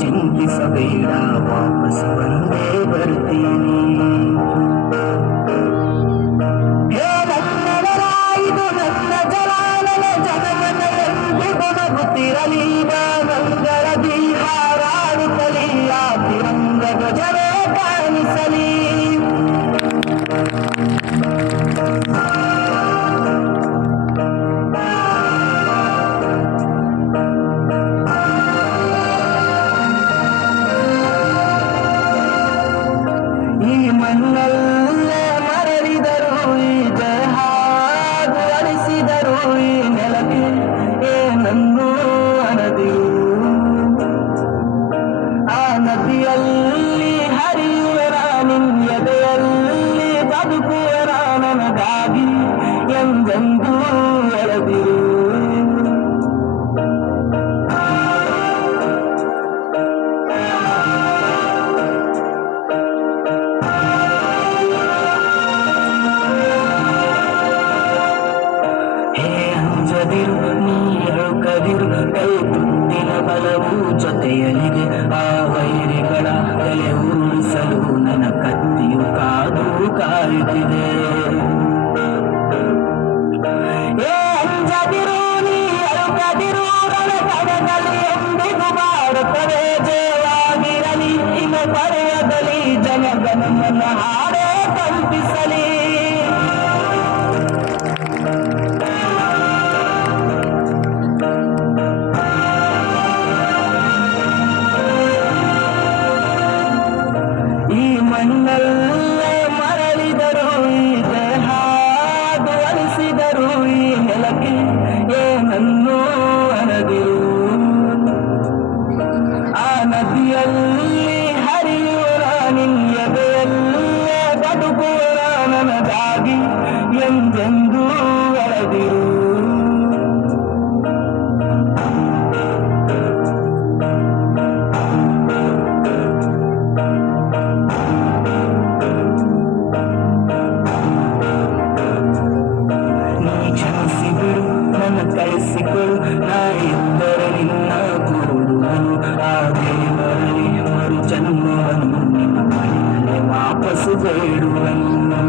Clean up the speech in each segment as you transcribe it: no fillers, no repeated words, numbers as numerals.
ಚಿಂತಿಸಬೇಡ, ವಾಪಸ್ ಬಂದೇ ಬರ್ತೀನಿ. ಹೇ ನನ್ನವರ, ಇದು ನನ್ನ ಜಲಾನನ ಜನಮನ ಎಂದಿಗೂ ನಗುತ್ತಿರಲಿ. ನಂದರದಿ ಹಾರಾಡುತ್ತಲೀ, ಆ ತಿರಂಗ ಧ್ವಜವೇ ಕಾಣಿಸಲಿ. ಮಣ್ಣಲ್ಲೇ ಮರಳಿದರು, ಈ ಜಹಾದು ಅಳಿಸಿದರು, ಈ ನೆಲಕ್ಕೆ ಏನನ್ನೂ ಅನದಿರು. ಆ ನದಿಯಲ್ಲಿ ಹರಿಯುವೆನ, ನಿನ್ನೆದೆಯಲ್ಲಿ ಬದುಕುವೆನ, ನನಗಾಗಿ ಎಂದೆಂದೂ ಎಳೆದಿರು. ನೀ ಕದಿರು, ಕೈ ತುತ್ತಿನ ಬಲವು ಜೊತೆಯಲಿದೆ. ಆ ವೈರಿಗಳ ತಲೆ ಉರುಳಿಸಲು ನನ್ನ ಕತ್ತಿಯು ಕಾದು ಕಾಯುತ್ತಿದೆ. ಅಂಜದಿರು, ನೀ ಕದಿರು, ರಣಕಣದಲ್ಲಿ ಎಂದಿಗೂ ಬಾರುತ್ತದೆ. ಜಯವಾಗಿರಲಿ ಇನ್ನು ಪರ್ವದಲ್ಲಿ, ಜನಗಣಮನ ಹಾಡೇ ಕಂಪಿಸಲಿ. ಮಣ್ಣಲ್ಲೇ ಮರಳಿದರು, ಈ ಜಹಾದು ಅಳಿಸಿದರು, ಈ ನೆಲಕ್ಕೆ ಏನನ್ನೂ ಅನದಿರು. ಆ ನದಿಯಲ್ಲಿ ಹರಿಯುವ, ನಿನ್ನೆದೆಯಲ್ಲೇ ಬದುಕುವ, ನನಗಾಗಿ ಎಂದೆಂದೂ ಎಳೆದಿರು. ಕಳಿಸಿಕೊಡು, ನಾ ಇದ್ದರೆ ನಿನ್ನ ಕೊಡುವನು. ಆ ದೇವರಲ್ಲಿ ಮರು ಜನ್ಮವನ್ನು ನಿನ್ನ ಮನೆಯಲ್ಲೇ ವಾಪಸ್ಸು ಬೇಡುವನು.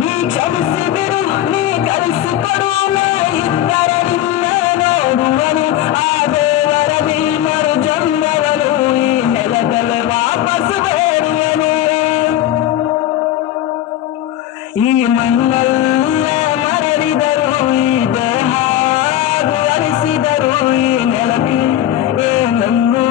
ನೀ ಕ್ಷಮಿಸಿ ಬಿಡು, ನೀ ಕಳಿಸಿಕೊಡು, ನಾ ಇದ್ದರೆ ನಿನ್ನ ನೋಡುವನು. ಆ ದೇವರಲ್ಲಿ ಮರು ಜನ್ಮವನ್ನು ಈ ನೆಲದಲ್ಲೇ ವಾಪಸ್ಸು ಬೇಡುವನು. ಈ ಮಣ್ಣಲ್ಲೇ ಮರಳಿದರು, ಈ ಜಹಾದು ಅಳಿಸಿದರು, ಈ ನೆಲಕ್ಕೆ ಏನನ್ನೂ